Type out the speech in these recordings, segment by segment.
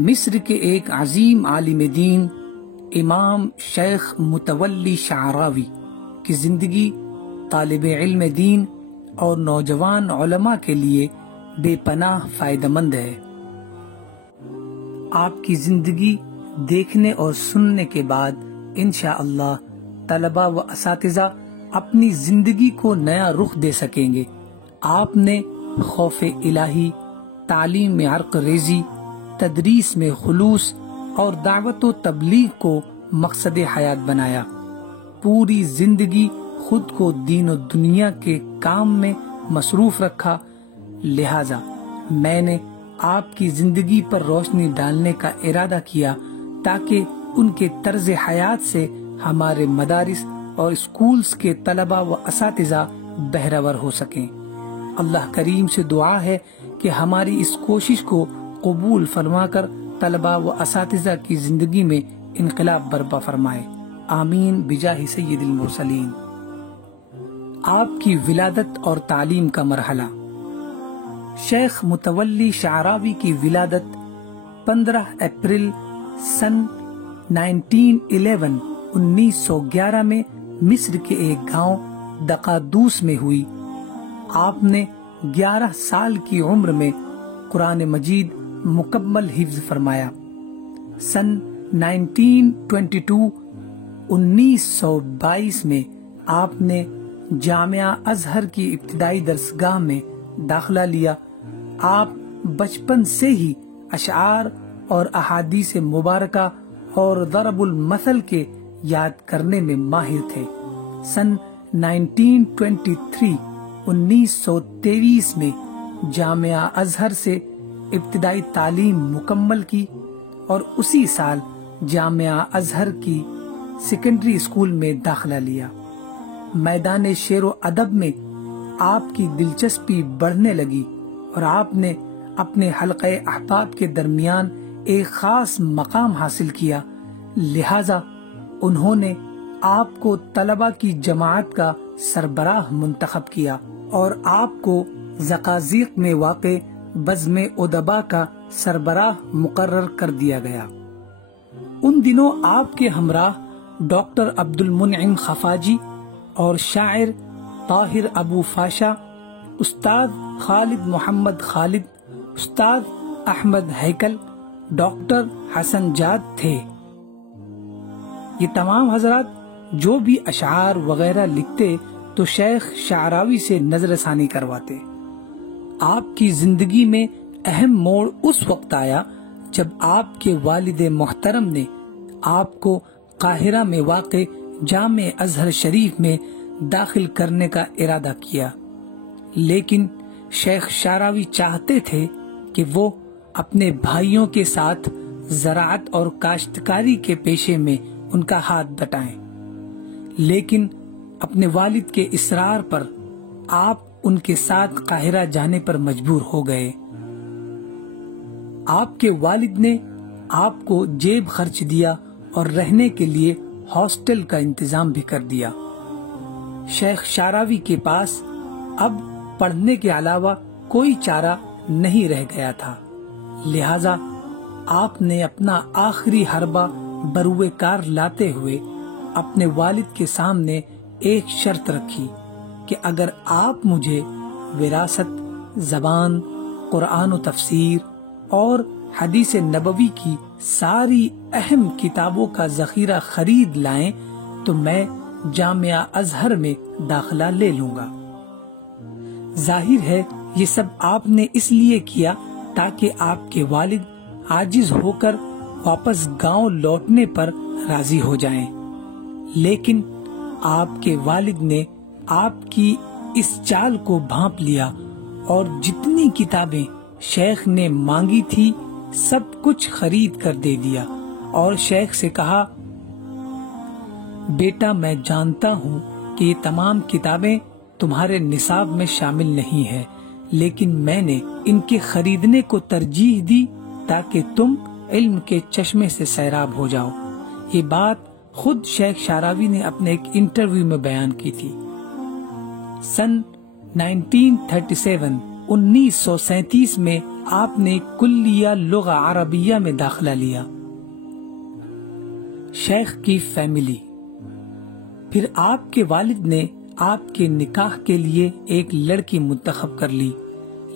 مصر کے ایک عظیم عالم دین امام شیخ متولی شعراوی کی زندگی طالب علم دین اور نوجوان علماء کے لیے بے پناہ فائدہ مند ہے۔ آپ کی زندگی دیکھنے اور سننے کے بعد انشاءاللہ طلباء و اساتذہ اپنی زندگی کو نیا رخ دے سکیں گے۔ آپ نے خوف الہی، تعلیم میں عرق ریزی، تدریس میں خلوص اور دعوت و تبلیغ کو مقصد حیات بنایا۔ پوری زندگی خود کو دین و دنیا کے کام میں مصروف رکھا، لہذا میں نے آپ کی زندگی پر روشنی ڈالنے کا ارادہ کیا تاکہ ان کے طرز حیات سے ہمارے مدارس اور اسکولز کے طلباء و اساتذہ بہرور ہو سکیں۔ اللہ کریم سے دعا ہے کہ ہماری اس کوشش کو قبول فرما کر طلباء و اساتذہ کی زندگی میں انقلاب برپا فرمائے، آمین بجاہ سید المرسلین۔ آپ کی ولادت اور تعلیم کا مرحلہ۔ شیخ متولی شعراوی کی ولادت 15 اپریل سن 1911 میں مصر کے ایک گاؤں دقادوس میں ہوئی۔ آپ نے 11 سال کی عمر میں قرآن مجید مکمل حفظ فرمایا۔ سن 1922 میں آپ نے جامعہ ازہر کی ابتدائی درسگاہ میں داخلہ لیا۔ آپ بچپن سے ہی اشعار اور احادیث مبارکہ اور ضرب المثل کے یاد کرنے میں ماہر تھے۔ سن 1923 میں جامعہ ازہر سے ابتدائی تعلیم مکمل کی اور اسی سال جامعہ ازہر کی سیکنڈری اسکول میں داخلہ لیا۔ میدان شعر و ادب میں آپ کی دلچسپی بڑھنے لگی اور آپ نے اپنے حلقہ احباب کے درمیان ایک خاص مقام حاصل کیا، لہذا انہوں نے آپ کو طلباء کی جماعت کا سربراہ منتخب کیا اور آپ کو زقازیق میں واقع بزم ادبا کا سربراہ مقرر کر دیا گیا۔ ان دنوں آپ کے ہمراہ ڈاکٹر عبد المنعم خفاجی اور شاعر طاہر ابو فاشا، استاد خالد محمد خالد، استاد احمد ہیکل، ڈاکٹر حسن جاد تھے۔ یہ تمام حضرات جو بھی اشعار وغیرہ لکھتے تو شیخ شعراوی سے نظر ثانی کرواتے۔ آپ کی زندگی میں اہم موڑ اس وقت آیا جب آپ کے والد محترم نے آپ کو قاہرہ میں واقع جامع ازہر شریف میں داخل کرنے کا ارادہ کیا، لیکن شیخ شعراوی چاہتے تھے کہ وہ اپنے بھائیوں کے ساتھ زراعت اور کاشتکاری کے پیشے میں ان کا ہاتھ بٹائیں، لیکن اپنے والد کے اصرار پر آپ ان کے ساتھ قاہرہ جانے پر مجبور ہو گئے۔ آپ کے والد نے آپ کو جیب خرچ دیا اور رہنے کے لیے ہاسٹل کا انتظام بھی کر دیا۔ شیخ شعراوی کے پاس اب پڑھنے کے علاوہ کوئی چارہ نہیں رہ گیا تھا، لہذا آپ نے اپنا آخری حربہ بروئے کار لاتے ہوئے اپنے والد کے سامنے ایک شرط رکھی کہ اگر آپ مجھے وراثت، زبان، قرآن و تفسیر اور حدیث نبوی کی ساری اہم کتابوں کا ذخیرہ خرید لائیں تو میں جامعہ ازہر میں داخلہ لے لوں گا۔ ظاہر ہے یہ سب آپ نے اس لیے کیا تاکہ آپ کے والد عاجز ہو کر واپس گاؤں لوٹنے پر راضی ہو جائیں، لیکن آپ کے والد نے آپ کی اس چال کو بھانپ لیا اور جتنی کتابیں شیخ نے مانگی تھی سب کچھ خرید کر دے دیا اور شیخ سے کہا، بیٹا میں جانتا ہوں کہ یہ تمام کتابیں تمہارے نصاب میں شامل نہیں ہے، لیکن میں نے ان کے خریدنے کو ترجیح دی تاکہ تم علم کے چشمے سے سیراب ہو جاؤ۔ یہ بات خود شیخ شعراوی نے اپنے ایک انٹرویو میں بیان کی تھی۔ سن 1937 میں آپ نے کلیہ لغہ عربیہ میں داخلہ لیا۔ شیخ کی فیملی۔ پھر آپ کے والد نے آپ کے نکاح کے لیے ایک لڑکی منتخب کر لی،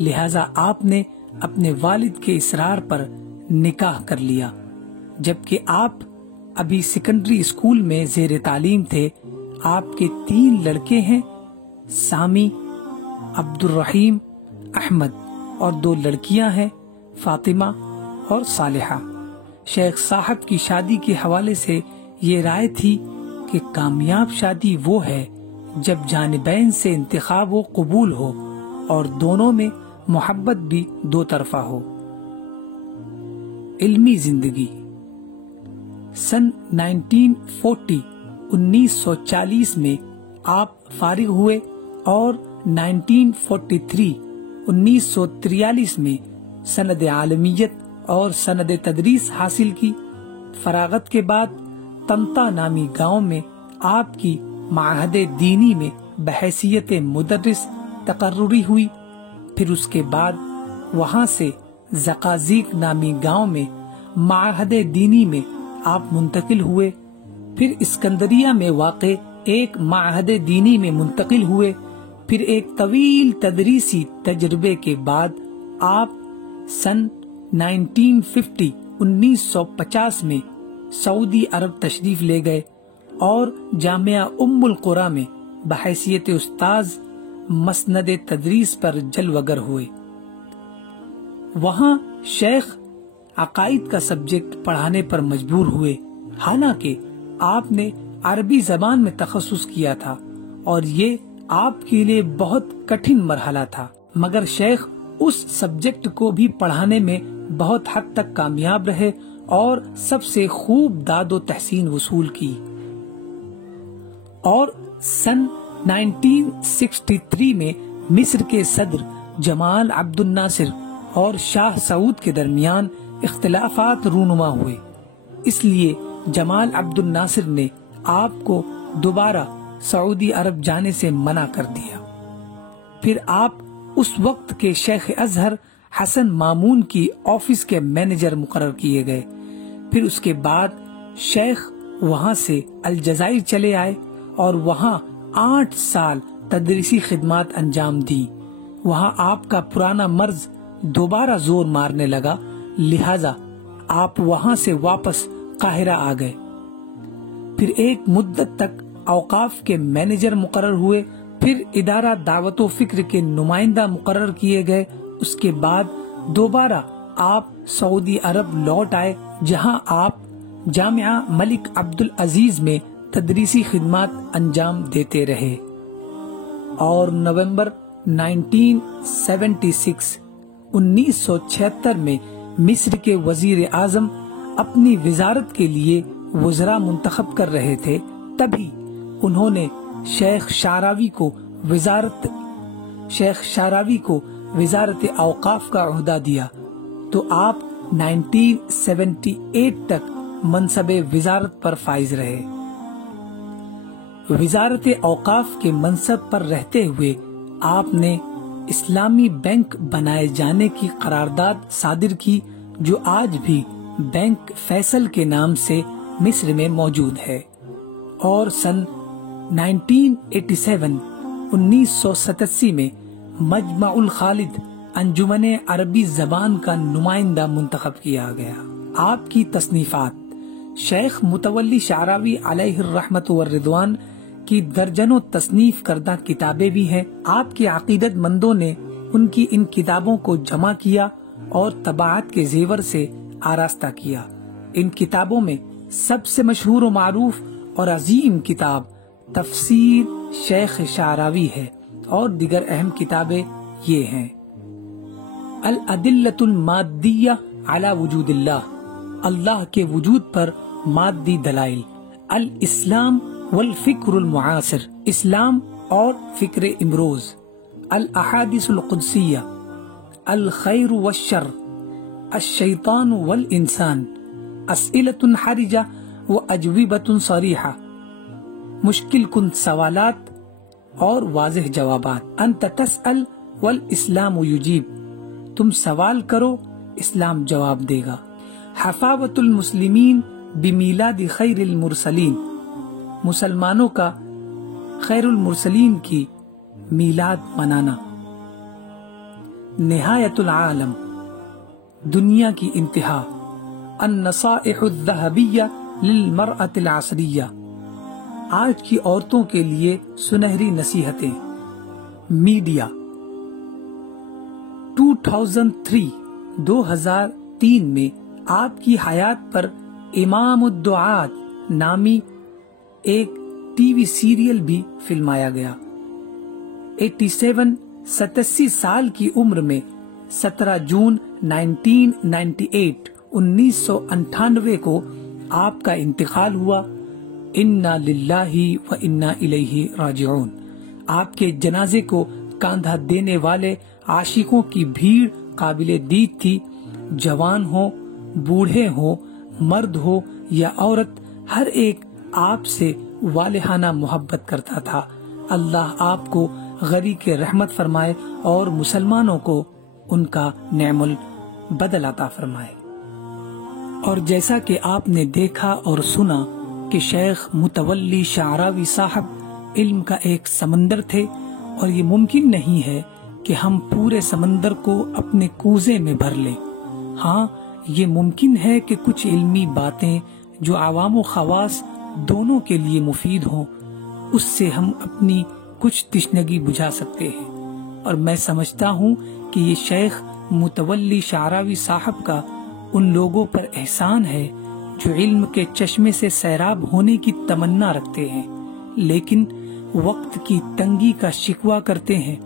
لہذا آپ نے اپنے والد کے اصرار پر نکاح کر لیا۔ جبکہ آپ ابھی سیکنڈری اسکول میں زیر تعلیم تھے۔ آپ کے 3 لڑکے ہیں، سامی، عبد الرحیم، احمد، اور 2 لڑکیاں ہیں، فاطمہ اور صالحہ۔ شیخ صاحب کی شادی کے حوالے سے یہ رائے تھی کہ کامیاب شادی وہ ہے جب جانبین سے انتخاب و قبول ہو اور دونوں میں محبت بھی 2 طرفہ ہو۔ علمی زندگی۔ سن 1940 میں آپ فارغ ہوئے اور 1943 میں سند عالمیت اور سند تدریس حاصل کی۔ فراغت کے بعد طنطا نامی گاؤں میں آپ کی معہد دینی میں بحیثیت مدرس تقرری ہوئی۔ پھر اس کے بعد وہاں سے زقازیق نامی گاؤں میں معہد دینی میں آپ منتقل ہوئے۔ پھر اسکندریہ میں واقع ایک معہد دینی میں منتقل ہوئے۔ پھر ایک طویل تدریسی تجربے کے بعد آپ سن 1950 میں سعودی عرب تشریف لے گئے اور جامعہ ام القری میں بحیثیت استاذ مسند تدریس پر جلوگر ہوئے۔ وہاں شیخ عقائد کا سبجیکٹ پڑھانے پر مجبور ہوئے، حالانکہ آپ نے عربی زبان میں تخصص کیا تھا اور یہ آپ کے لیے بہت کٹھن مرحلہ تھا، مگر شیخ اس سبجیکٹ کو بھی پڑھانے میں بہت حد تک کامیاب رہے اور سب سے خوب داد و تحسین وصول کی۔ اور سن 1963 میں مصر کے صدر جمال عبد الناصر اور شاہ سعود کے درمیان اختلافات رونما ہوئے، اس لیے جمال عبد الناصر نے آپ کو دوبارہ سعودی عرب جانے سے منع کر دیا۔ پھر آپ اس وقت کے شیخ ازہر حسن مامون کی آفس کے مینیجر مقرر کیے گئے۔ پھر اس کے بعد شیخ وہاں سے الجزائر چلے آئے اور وہاں 8 سال تدریسی خدمات انجام دی۔ وہاں آپ کا پرانا مرض دوبارہ زور مارنے لگا، لہذا آپ وہاں سے واپس قاہرہ آ گئے۔ پھر ایک مدت تک اوقاف کے مینیجر مقرر ہوئے، پھر ادارہ دعوت و فکر کے نمائندہ مقرر کیے گئے۔ اس کے بعد دوبارہ آپ سعودی عرب لوٹ آئے، جہاں آپ جامعہ ملک عبد العزیز میں تدریسی خدمات انجام دیتے رہے، اور نومبر 1976 میں مصر کے وزیر اعظم اپنی وزارت کے لیے وزراء منتخب کر رہے تھے، تبھی انہوں نے شیخ شعراوی کو وزارت اوقاف کا عہدہ دیا، تو آپ 1978 تک منصب وزارت پر فائز رہے۔ وزارت اوقاف کے منصب پر رہتے ہوئے آپ نے اسلامی بینک بنائے جانے کی قرارداد صادر کی، جو آج بھی بینک فیصل کے نام سے مصر میں موجود ہے، اور سن 1987 میں مجمع الخالد انجمن عربی زبان کا نمائندہ منتخب کیا گیا۔ آپ کی تصنیفات۔ شیخ متولی شعراوی علیہ الرحمت والرضوان کی درجنوں تصنیف کردہ کتابیں بھی ہیں۔ آپ کے عقیدت مندوں نے ان کی ان کتابوں کو جمع کیا اور طباعت کے زیور سے آراستہ کیا۔ ان کتابوں میں سب سے مشہور و معروف اور عظیم کتاب تفسیر شیخ شعراوی ہے، اور دیگر اہم کتابیں یہ ہیں: الادلۃ المادیہ علی وجود اللہ، اللہ کے وجود پر مادی دلائل، الاسلام والفکر المعاصر، اسلام اور فکر امروز، الاحادیث القدسیہ، الخیر والشر، الشیطان والانسان، اسئلۃ حرجہ واجوبۃ صریحہ، مشکل کن سوالات اور واضح جوابات، انت تسأل والاسلام یجیب، تم سوال کرو، اسلام جواب دے گا۔ حفاوت المسلمین بمیلاد خیر المرسلین، مسلمانوں کا خیر المرسلین کی میلاد منانا۔ نہایت العالم، دنیا کی انتہا۔ النصائح الذہبیہ للمرأة العصریہ، آج کی عورتوں کے لیے سنہری نصیحتیں۔ میڈیا 2003 میں آپ کی حیات پر امام الدعات نامی ایک ٹی وی سیریل بھی فلمایا گیا۔ 87 سال کی عمر میں 17 جون 1998 کو آپ کا انتقال ہوا۔ انا للہ و انا الیہ راجعون۔ آپ کے جنازے کو کاندھا دینے والے عاشقوں کی بھیڑ قابل دید تھی۔ جوان ہو، بوڑھے ہو، مرد ہو یا عورت، ہر ایک آپ سے والہانہ محبت کرتا تھا۔ اللہ آپ کو غریق رحمت فرمائے اور مسلمانوں کو ان کا نعم البدل عطا فرمائے۔ اور جیسا کہ آپ نے دیکھا اور سنا کہ شیخ متولی شعراوی صاحب علم کا ایک سمندر تھے، اور یہ ممکن نہیں ہے کہ ہم پورے سمندر کو اپنے کوزے میں بھر لیں۔ ہاں، یہ ممکن ہے کہ کچھ علمی باتیں جو عوام و خواص دونوں کے لیے مفید ہوں، اس سے ہم اپنی کچھ تشنگی بجھا سکتے ہیں۔ اور میں سمجھتا ہوں کہ یہ شیخ متولی شعراوی صاحب کا ان لوگوں پر احسان ہے جو علم کے چشمے سے سیراب ہونے کی تمنا رکھتے ہیں لیکن وقت کی تنگی کا شکوہ کرتے ہیں۔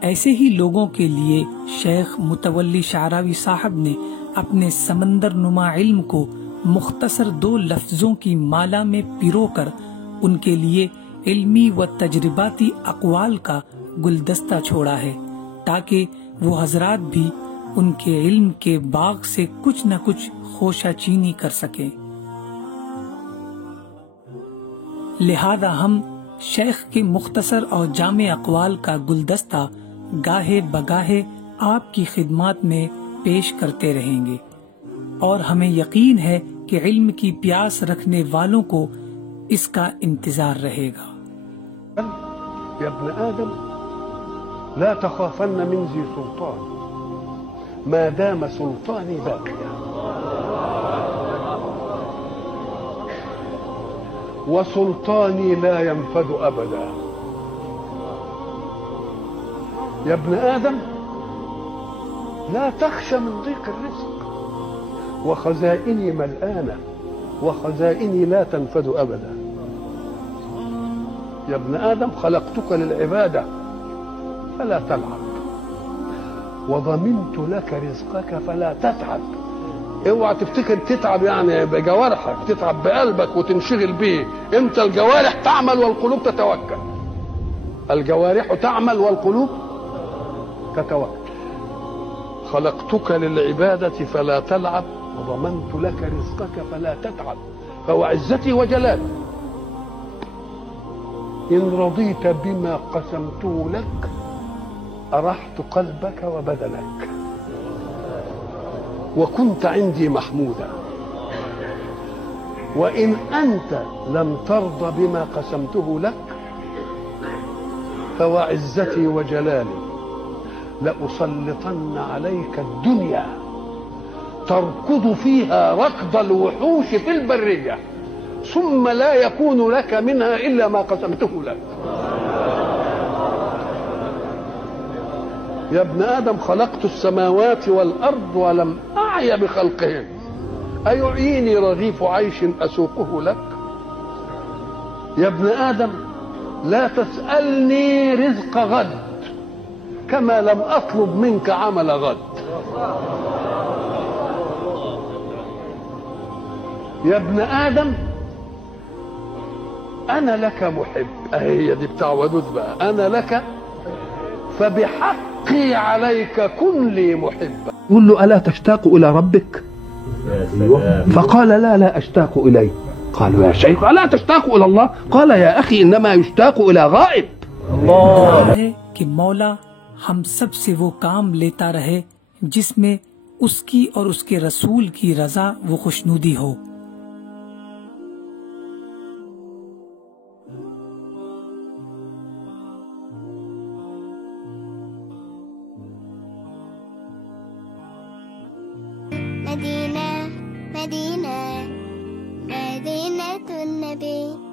ایسے ہی لوگوں کے لیے شیخ متولی شعراوی صاحب نے اپنے سمندر نما علم کو مختصر 2 لفظوں کی مالا میں پیرو کر ان کے لیے علمی و تجرباتی اقوال کا گلدستہ چھوڑا ہے، تاکہ وہ حضرات بھی ان کے علم کے باغ سے کچھ نہ کچھ خوشہ چینی کر سکیں۔ لہذا ہم شیخ کے مختصر اور جامع اقوال کا گلدستہ گاہے بگاہے آپ کی خدمات میں پیش کرتے رہیں گے، اور ہمیں یقین ہے کہ علم کی پیاس رکھنے والوں کو اس کا انتظار رہے گا۔ یا ابن آدم لا تخافن من ذی سلطان ما دام سلطانی باقیا وسلطانی لا ينفد ابدا۔ يا ابن آدم لا تخشى من ضيق الرزق وخزائني ملآنة وخزائني لا تنفد أبدا۔ يا ابن آدم خلقتك للعبادة فلا تلعب وضمنت لك رزقك فلا تتعب۔ اوعى تفتكر تتعب يعني بجوارحك، تتعب بقلبك وتنشغل به. انت الجوارح تعمل والقلوب تتوكل، الجوارح تعمل والقلوب تتوكل. خلقتك للعبادة فلا تلعب وضمنت لك رزقك فلا تتعب. فهو عزتي وجلالي إن رضيت بما قسمته لك أرحت قلبك وبدنك وكنت عندي محمودا. وإن أنت لم ترضى بما قسمته لك فوعزتي وجلالي لأسلطن عليك الدنيا تركض فيها ركض الوحوش في البرية ثم لا يكون لك منها إلا ما قسمته لك. يا ابن آدم خلقت السماوات والأرض ولم أعي بخلقهن أيعيني رغيف عيش أسوقه لك. يا ابن آدم لا تسألني رزق غد كما لم أطلب منك عمل غد. يا ابن آدم أنا لك محب. هي دي بتاع ودود بقى. أنا لك فبحقي عليك كن لي محبا. قل له ألا تشتاق إلى ربك؟ فقال لا أشتاق إليه. قالوا يا شيخ ألا تشتاق إلى الله؟ قال يا أخي إنما يشتاق إلى غائب. اللہ ہے کہ مولا ہم سب سے وہ کام لیتا رہے جس میں اس کی اور اس کے رسول کی رضا و خوشنودی ہو۔ مدینہ مدینہ مدینہ النبی